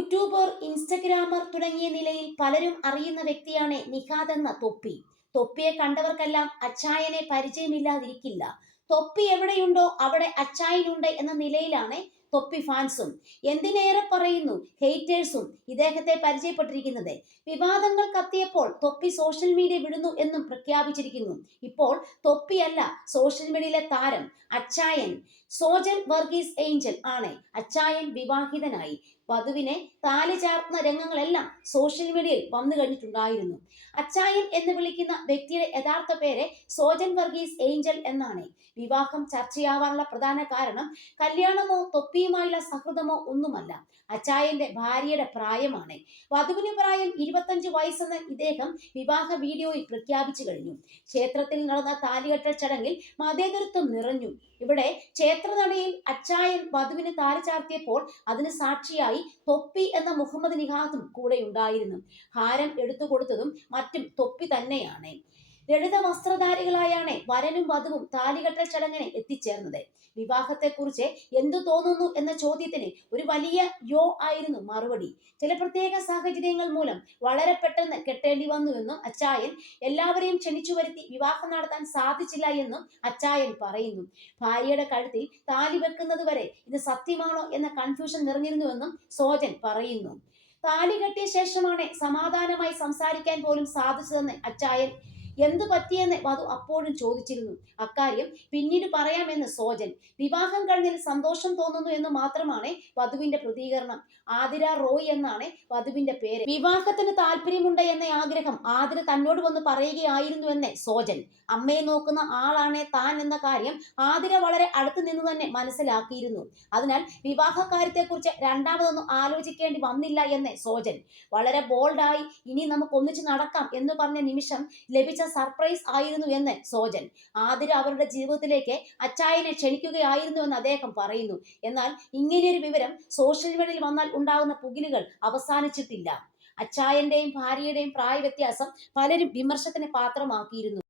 YouTuber Instagrammer തുടങ്ങിയ നിലയിൽ പലരും അറിയുന്ന വ്യക്തിയാണ് നിഹാദ് എന്ന തൊപ്പി. തൊപ്പിയെ കണ്ടവർക്കെല്ലാം അച്ചായനെ പരിചയമില്ലാതിരിക്കില്ല. തൊപ്പി എവിടെയുണ്ടോ അവിടെ അച്ചായനുണ്ട് എന്ന നിലയിലാണ് തൊപ്പി ഫാൻസും. എന്തിനേറെ പറയുന്നു? ഹെയ്റ്റേഴ്സും ഇദ്ദേഹത്തെ പരിചയപ്പെട്ടിരിക്കുന്നത്. വിവാദങ്ങൾ കത്തിയപ്പോൾ തൊപ്പി സോഷ്യൽ മീഡിയ വിടുന്നു എന്നും പ്രഖ്യാപിച്ചിരിക്കുന്നു. ഇപ്പോൾ തൊപ്പിയല്ല സോഷ്യൽ മീഡിയയിലെ താരം അച്ചായൻ. സോജൻ വർഗീസ് ഏഞ്ചൽ ആണ്. അച്ചായൻ വിവാഹിതനായി. വധുവിനെ താലി ചാർത്തുന്ന രംഗങ്ങളെല്ലാം സോഷ്യൽ മീഡിയയിൽ വന്നു കഴിഞ്ഞിട്ടുണ്ടായിരുന്നു. അച്ചായൻ എന്ന് വിളിക്കുന്ന വ്യക്തിയുടെ യഥാർത്ഥ പേര് സോജൻ വർഗീസ് ഏഞ്ചൽ എന്നാണ്. വിവാഹം ചർച്ചയാവാനുള്ള പ്രധാന കാരണം കല്യാണമോ തൊപ്പിയുമായുള്ള സൗഹൃദമോ ഒന്നുമല്ല. അച്ചായന്റെ ഭാര്യയുടെ പ്രായമാണ്. വധുവിന് പ്രായം ഇരുപത്തഞ്ച് വയസ്സെന്ന് ഇദ്ദേഹം വിവാഹ വീഡിയോയിൽ പ്രഖ്യാപിച്ചു കഴിഞ്ഞു. ക്ഷേത്രത്തിൽ നടന്ന താലികെട്ടൽ ചടങ്ങിൽ മതേതരത്വം നിറഞ്ഞു. ഇവിടെ ക്ഷേത്രനടയിൽ അച്ചായൻ വധുവിന് താലി ചാർത്തിയപ്പോൾ അതിന് സാക്ഷിയായി തൊപ്പി എന്ന മുഹമ്മദ് നിഹാദും കൂടെ ഉണ്ടായിരുന്നു. ഹാരം എടുത്തു കൊടുത്തതും മറ്റും തൊപ്പി തന്നെയാണ്. ലളിത വസ്ത്രധാരികളായാണ് വരനും വധുവും താലികെട്ടൽ ചടങ്ങിന് എത്തിച്ചേർന്നത്. വിവാഹത്തെക്കുറിച്ച് എന്തു തോന്നുന്നു എന്ന ചോദ്യത്തിന് ഒരു വലിയ യോ ആയിരുന്നു മറുപടി. ചില പ്രത്യേക സാഹചര്യങ്ങൾ മൂലം വളരെ പെട്ടെന്ന് കെട്ടേണ്ടി വന്നുവെന്നും അച്ചായൻ എല്ലാവരെയും ക്ഷണിച്ചു വരുത്തി വിവാഹം നടത്താൻ സാധിച്ചില്ല എന്നും അച്ചായൻ പറയുന്നു. ഭാര്യയുടെ കഴുത്തിൽ താലി വെക്കുന്നത് വരെ ഇത് സത്യമാണോ എന്ന കൺഫ്യൂഷൻ നിറഞ്ഞിരുന്നുവെന്നും സോജൻ പറയുന്നു. താലി കെട്ടിയ ശേഷമാണ് സമാധാനമായി സംസാരിക്കാൻ പോലും സാധിച്ചതെന്ന് അച്ചായൻ എന്തു പറ്റിയെന്ന് വധു അപ്പോഴും ചോദിച്ചിരുന്നു. അക്കാര്യം പിന്നീട് പറയാമെന്ന് സോജൻ. വിവാഹം കഴിഞ്ഞതിൽ സന്തോഷം തോന്നുന്നു എന്ന് മാത്രമാണ് വധുവിന്റെ പ്രതികരണം. ആതിര റോയ് എന്നാണ് വധുവിന്റെ പേര്. വിവാഹത്തിന് താല്പര്യമുണ്ട് എന്ന ആഗ്രഹം ആതിര തന്നോട് വന്ന് പറയുകയായിരുന്നു എന്ന് സോജൻ. അമ്മയെ നോക്കുന്ന ആളാണ് താൻ എന്ന കാര്യം ആതിര വളരെ അടുത്ത് നിന്ന് തന്നെ മനസ്സിലാക്കിയിരുന്നു. അതിനാൽ വിവാഹ കാര്യത്തെക്കുറിച്ച് രണ്ടാമതൊന്നും ആലോചിക്കേണ്ടി വന്നില്ല എന്ന് സോജൻ. വളരെ ബോൾഡായി ഇനി നമുക്ക് ഒന്നിച്ച് നടക്കാം എന്ന് പറഞ്ഞ നിമിഷം ലഭിച്ച സർപ്രൈസ് ആയിരുന്നു എന്ന് സോജൻ. ആതിര അവരുടെ ജീവിതത്തിലേക്ക് അച്ചായനെ ക്ഷണിക്കുകയായിരുന്നു എന്ന് അദ്ദേഹം പറയുന്നു. എന്നാൽ ഇങ്ങനെയൊരു വിവരം സോഷ്യൽ മീഡിയയിൽ വന്നാൽ ഉണ്ടാകുന്ന പുകിലുകൾ അവസാനിച്ചിട്ടില്ല. അച്ചായന്റെയും ഭാര്യയുടെയും പ്രായ വ്യത്യാസം പലരും വിമർശത്തിന് പാത്രമാക്കിയിരുന്നു.